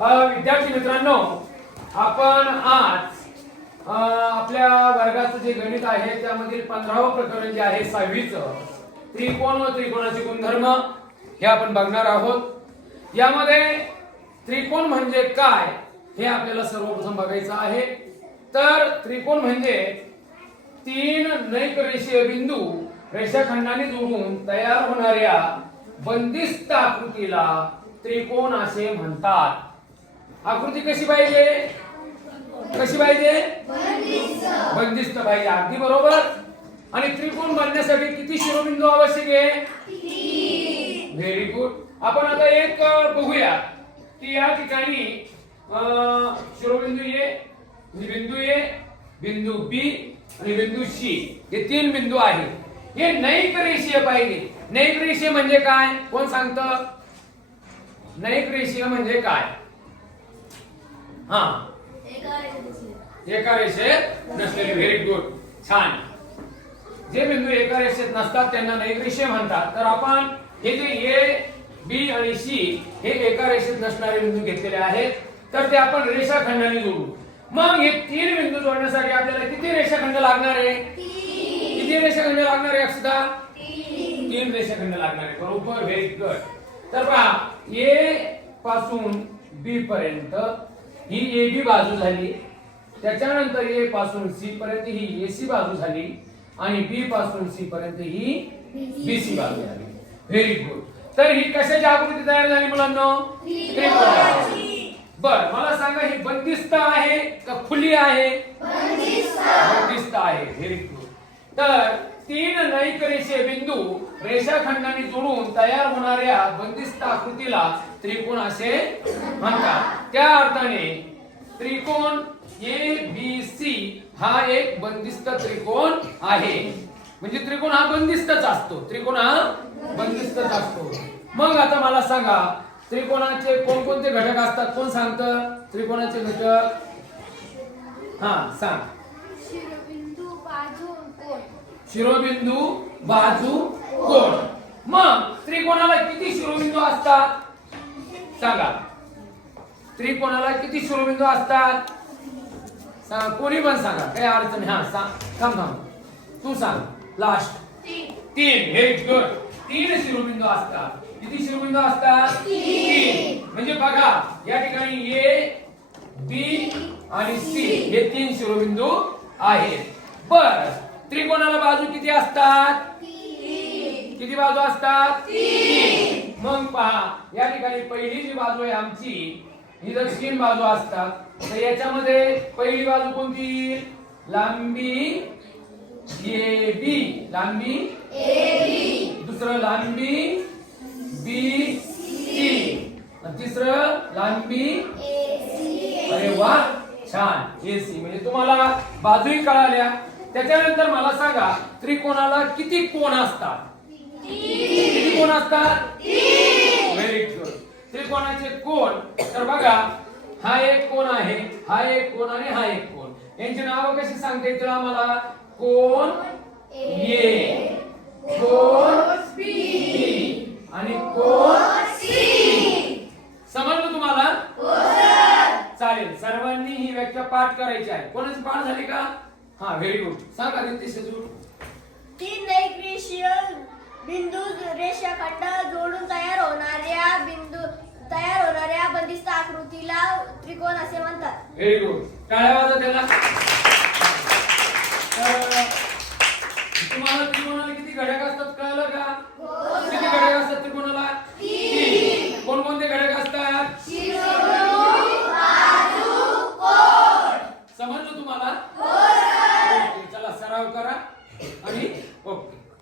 विद्यार्थी मित्रांनो, आपण आज आपल्या वर्गाचं जे गणित आहे त्यामधील 15वं प्रकरण जे आहे 6वीचं त्रिकोण व त्रिकोणाचे गुणधर्म हे आपण बघणार आहोत। यामध्ये त्रिकोण म्हणजे काय हे आपल्याला सर्वप्रथम बघायचं आहे। तर त्रिकोण म्हणजे तीन नैक रेषीय बिंदू रेषाखंडाने जोडून तयार होणाऱ्या बंदिस्त आकृतीला त्रिकोण असे म्हणतात। आकृती कशी पाहिजे? कशी पाहिजे? बंदिस्त पाहिजे। अगदी बरोबर। आणि त्रिकोण बनण्यासाठी किती शिरोबिंदू आवश्यक आहे? 3। Very good. आपण आता एक बघूया की या ठिकाणी शिरोबिंदू ए, बिंदू ए, बिंदू बी आणि बिंदू सी हे 3 बिंदू आहेत। हे नैक रेषीय पाहिजे। नैक रेषीय म्हणजे काय? कोण सांगतं? नैक रेषीय म्हणजे काय? एका रेषेत नसलेले। व्हेरी गुड, छान। जे बिंदू एका रेषेत नसतात त्यांना नैक रेषीय म्हणतात। तर आपण हे जे ए, बी आणि सी हे एका रेषेत नसणारे बिंदू घेतलेले आहेत, तर ते आपण रेषाखंडाने जोडू। मग हे 3 बिंदू जोडण्यासाठी आपल्याला किती रेषाखंड लागणार आहे? किती रेषाखंड लागणार आहे अक्षता? 3 रेषाखंड लागणार आहे। बरोबर, व्हेरी गुड। तर पहा, ए पासून बी पर्यंत ही ए बी बाजू झाली, त्याच्यानंतर ए पासून सी पर्यंत ही एसी बाजू झाली आणि बी पासून सी पर्यंत ही बीसी बाजू झाली। Very good. तर ही कशाची आकृती तयार झाली मुलांनो? त्रिकोणाची। बर, मला सांगा ही बंदिस्त आहे का खुली आहे? बंदिस्त आहे। Very good. तर 3 नैक रेषीय बिंदू रेषाखंडाने जोडून तयार होणाऱ्या बंदिस्त आकृतीला त्रिकोण असे म्हणतात। त्या अर्थाने त्रिकोण ए बी सी हा एक बंदिस्त त्रिकोण आहे। म्हणजे त्रिकोण हा बंदिस्तच असतो। त्रिकोण हा बंदिस्तच असतो। मग आता मला सांगा, त्रिकोणाचे कोणकोणते घटक असतात? कोण सांगतं त्रिकोणाचे घटक? सांग। शिरोबिंदू, बाजू, कोण। मग त्रिकोणाला किती शिरोबिंदू असतात? सांगा। त्रिकोणाला किती शिरोबिंदू असतात? सांग, कोणी पण सांगा, काही अडचण नाही। सांग, थांब, तू सांग लास्ट। 3। Very good. 3 शिरोबिंदू असतात। किती शिरोबिंदू असतात? 3। म्हणजे बघा, या ठिकाणी ए, बी आणि सी हे 3 शिरोबिंदू आहेत। बर, त्रिकोणाला बाजू किती असतात? 3। किती बाजू असतात? 3। मग पहा, या ठिकाणी पहिली जी बाजू आहे आमची, ही जर 3 बाजू असतात, तर याच्यामध्ये पहिली बाजू कोणती? लांबी ए बी, लांबी ए बी। दुसरं लांबी बी सी, तिसरं लांबी ए सी। अरे वा, छान। ए सी म्हणजे तुम्हाला बाजूही कळाल्या। त्याच्यानंतर मला सांगा, त्रिकोणाला किती कोण असतात? 3। किती कोण असतात? 3। Very good. त्रिकोणाचे कोण, तर बघा, हा एक कोण आहे, हा एक कोण आणि हा एक कोण। यांची नाव कशी सांगता येतील आम्हाला? कोण ए, कोण बी आणि कोण सी। समजलं तुम्हाला? चालेल। सर्वांनी ही व्याख्या पाठ करायची आहे। कोणाची पाठ झाली का? Very good. सांगा रितेश। 3 नैक रेषीय बिंदू रेषाखंड जोडून तयार होणाऱ्या बंदिस्त आकृतीला त्रिकोण असे म्हणतात। Very good. टाळ्या वाजवा त्याला।